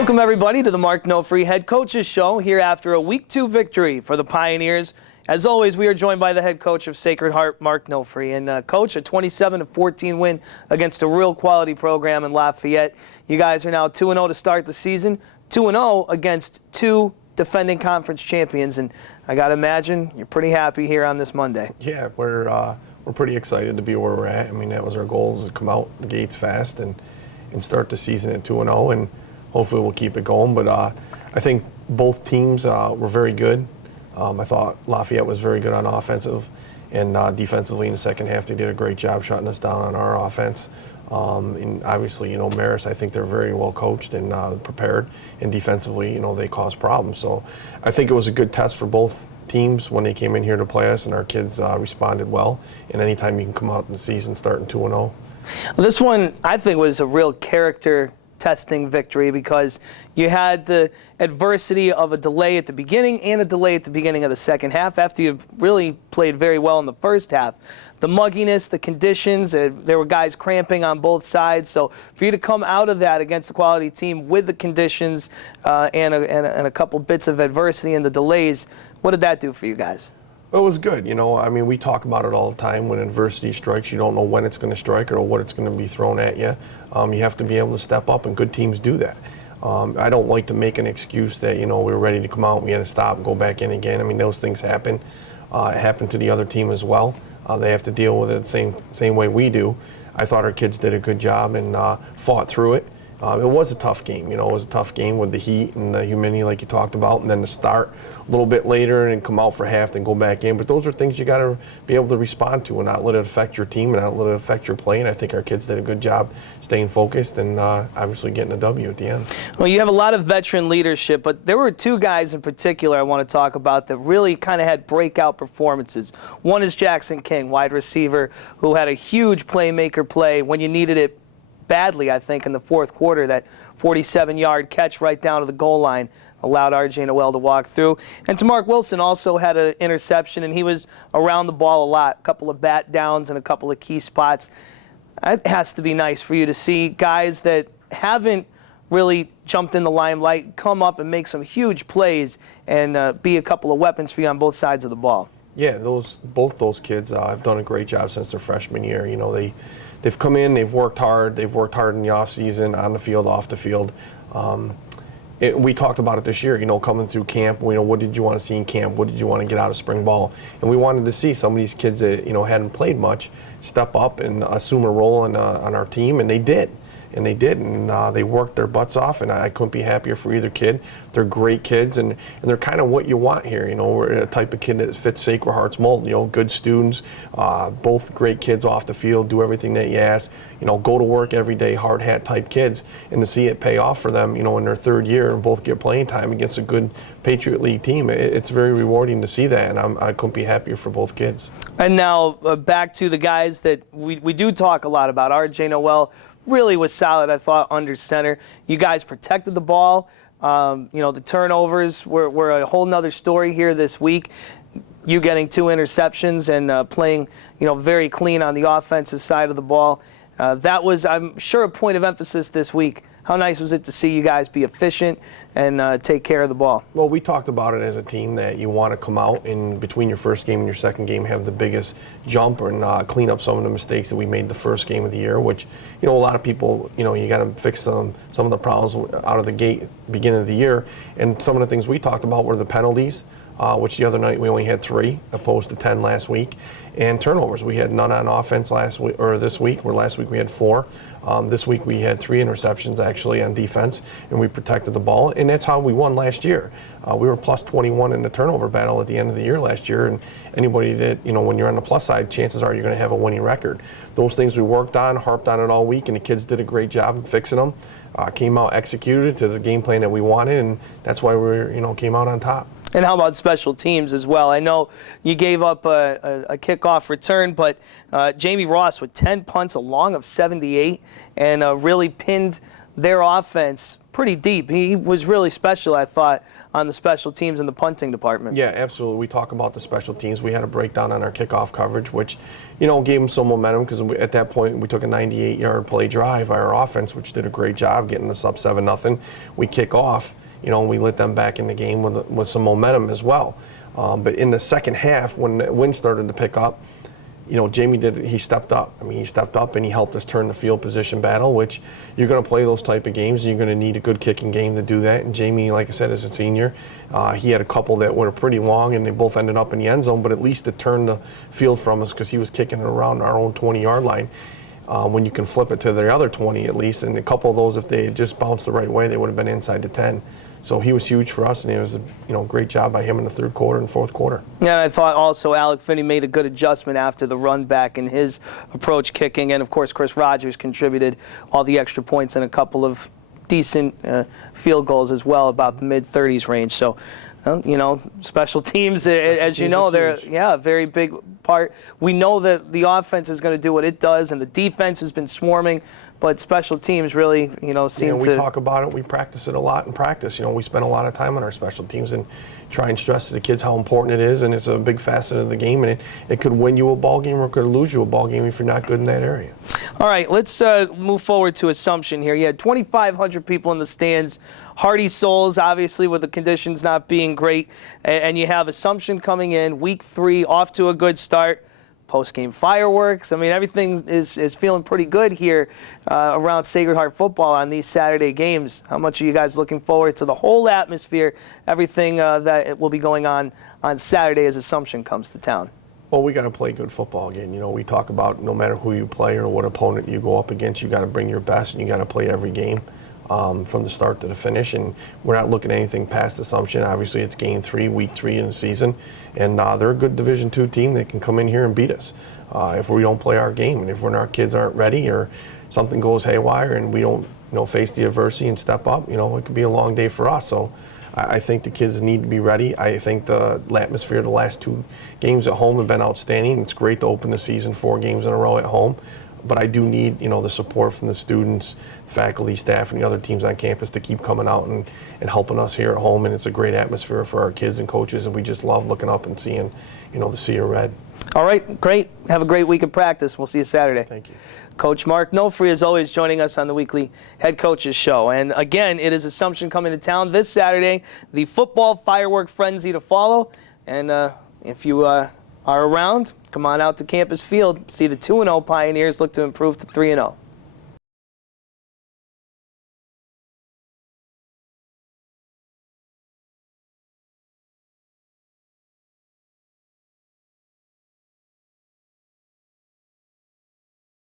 Welcome, everybody, to the Mark Nofri Head Coaches Show here after a Week 2 victory for the Pioneers. As always, we are joined by the head coach of Sacred Heart, Mark Nofri. And, Coach, a 27-14 win against a real quality program in Lafayette. You guys are now 2-0 to start the season, 2-0 against two defending conference champions. And I got to imagine you're pretty happy here on this Monday. Yeah, we're pretty excited to be where we're at. I mean, that was our goal, is to come out the gates fast and start the season at 2-0, and hopefully we'll keep it going. But I think both teams were very good. I thought Lafayette was very good on offensive, and defensively in the second half they did a great job shutting us down on our offense. And obviously, Marist, I think they're very well coached and prepared, and defensively, they caused problems. So I think it was a good test for both teams when they came in here to play us, and our kids responded well. And anytime you can come out in the season starting 2-0. Well, this one, I think, was a real character testing victory because you had the adversity of a delay at the beginning and a delay at the beginning of the second half after you really played very well in the first half. The mugginess, the conditions, there were guys cramping on both sides. So for you to come out of that against a quality team with the conditions and a couple bits of adversity and the delays, what did that do for you guys? It was good. I mean, we talk about it all the time. When adversity strikes, you don't know when it's going to strike or what it's going to be thrown at you. You have to be able to step up, and good teams do that. I don't like to make an excuse that, we were ready to come out, we had to stop and go back in again. I mean, those things happen. It happened to the other team as well. They have to deal with it the same way we do. I thought our kids did a good job and fought through it. It was a tough game. It was a tough game with the heat and the humidity like you talked about, and then to start a little bit later and come out for half, then go back in. But those are things you got to be able to respond to and not let it affect your team and not let it affect your play. And I think our kids did a good job staying focused and obviously getting a W at the end. Well, you have a lot of veteran leadership, but there were two guys in particular I want to talk about that really kind of had breakout performances. One is Jackson King, wide receiver, who had a huge playmaker play when you needed it badly, I think, in the fourth quarter. That 47-yard catch right down to the goal line allowed R.J. Noel to walk through. And Tamark Wilson also had an interception, and he was around the ball a lot, a couple of bat downs and a couple of key spots. It has to be nice for you to see guys that haven't really jumped in the limelight come up and make some huge plays and be a couple of weapons for you on both sides of the ball. Yeah, both those kids have done a great job since their freshman year. They've come in, they've worked hard in the offseason, on the field, off the field. We talked about it this year, coming through camp. What did you want to see in camp? What did you want to get out of spring ball? And we wanted to see some of these kids that, hadn't played much step up and assume a role on our team, and they did. And they worked their butts off, and I couldn't be happier for either kid. They're great kids, and they're kind of what you want here. We're a type of kid that fits Sacred Heart's mold. Good students, both great kids off the field, do everything that you ask. Go to work every day, hard hat type kids, and to see it pay off for them, in their third year and both get playing time against a good Patriot League team. It's very rewarding to see that, and I couldn't be happier for both kids. And now back to the guys that we do talk a lot about. R.J. Noel really was solid, I thought, under center. You guys protected the ball. The turnovers were a whole nother story here this week. You getting 2 interceptions and playing, very clean on the offensive side of the ball. That was, I'm sure, a point of emphasis this week. How nice was it to see you guys be efficient and take care of the ball? Well, we talked about it as a team that you want to come out in between your first game and your second game, have the biggest jump and clean up some of the mistakes that we made the first game of the year, which, a lot of people, you got to fix some of the problems out of the gate beginning of the year. And some of the things we talked about were the penalties, which the other night we only had 3 opposed to 10 last week. And turnovers, we had none on offense this week, where last week we had 4. This week we had 3 interceptions actually on defense, and we protected the ball, and that's how we won last year. We were plus 21 in the turnover battle at the end of the year last year, and anybody that, when you're on the plus side, chances are you're going to have a winning record. Those things we worked on, harped on it all week, and the kids did a great job of fixing them. Came out, executed to the game plan that we wanted, and that's why we came out on top. And how about special teams as well? I know you gave up a kickoff return, but Jamie Ross with 10 punts, a long of 78, and really pinned their offense pretty deep. He was really special, I thought, on the special teams and the punting department. Yeah, absolutely. We talk about the special teams. We had a breakdown on our kickoff coverage, which, you know, gave them some momentum because at that point we took a 98-yard play drive by our offense, which did a great job getting us up 7-0. We kick off, you know, and we lit them back in the game with some momentum as well. But in the second half, when the wind started to pick up, you know, he stepped up. I mean, he stepped up and he helped us turn the field position battle, which you're going to play those type of games and you're going to need a good kicking game to do that. And Jamie, like I said, is a senior. He had a couple that were pretty long and they both ended up in the end zone, but at least it turned the field from us because he was kicking it around our own 20-yard line. When you can flip it to the other 20 at least, and a couple of those, if they had just bounced the right way, they would have been inside the 10. So he was huge for us, and it was a great job by him in the third quarter and fourth quarter. Yeah, and I thought also Alec Finney made a good adjustment after the run back in his approach kicking, and of course Chris Rogers contributed all the extra points and a couple of decent field goals as well, about the mid-30s range. So, you know, special teams, as you know, they're a very big part. We know that the offense is going to do what it does, and the defense has been swarming. But special teams really, you know, seem to... We talk about it. We practice it a lot in practice. You know, we spend a lot of time on our special teams and try and stress to the kids how important it is. And it's a big facet of the game. And it could win you a ball game or it could lose you a ball game if you're not good in that area. All right, let's move forward to Assumption here. You had 2,500 people in the stands. Hardy souls, obviously, with the conditions not being great. And you have Assumption coming in, week 3, off to a good start. Post-game fireworks. I mean, everything is feeling pretty good here around Sacred Heart football on these Saturday games. How much are you guys looking forward to the whole atmosphere, everything that will be going on Saturday as Assumption comes to town? Well, we got to play good football again. You know, we talk about no matter who you play or what opponent you go up against, you got to bring your best and you got to play every game from the start to the finish. And we're not looking at anything past Assumption. Obviously, it's game 3, week 3 in the season. And they're a good Division II team that can come in here and beat us if we don't play our game. And if our kids aren't ready or something goes haywire and we don't, you know, face the adversity and step up, you know, it could be a long day for us. So I think the kids need to be ready. I think the atmosphere of the last 2 games at home have been outstanding. It's great to open the season 4 games in a row at home. But I do need, you know, the support from the students, faculty, staff, and the other teams on campus to keep coming out and helping us here at home. And it's a great atmosphere for our kids and coaches, and we just love looking up and seeing, you know, the sea of red. All right, great. Have a great week of practice. We'll see you Saturday. Thank you. Coach Mark Nofri is always joining us on the weekly Head Coaches Show. And again, it is Assumption coming to town this Saturday, the football firework frenzy to follow. And if you are around, come on out to Campus Field. See the 2-0 Pioneers look to improve to 3-0.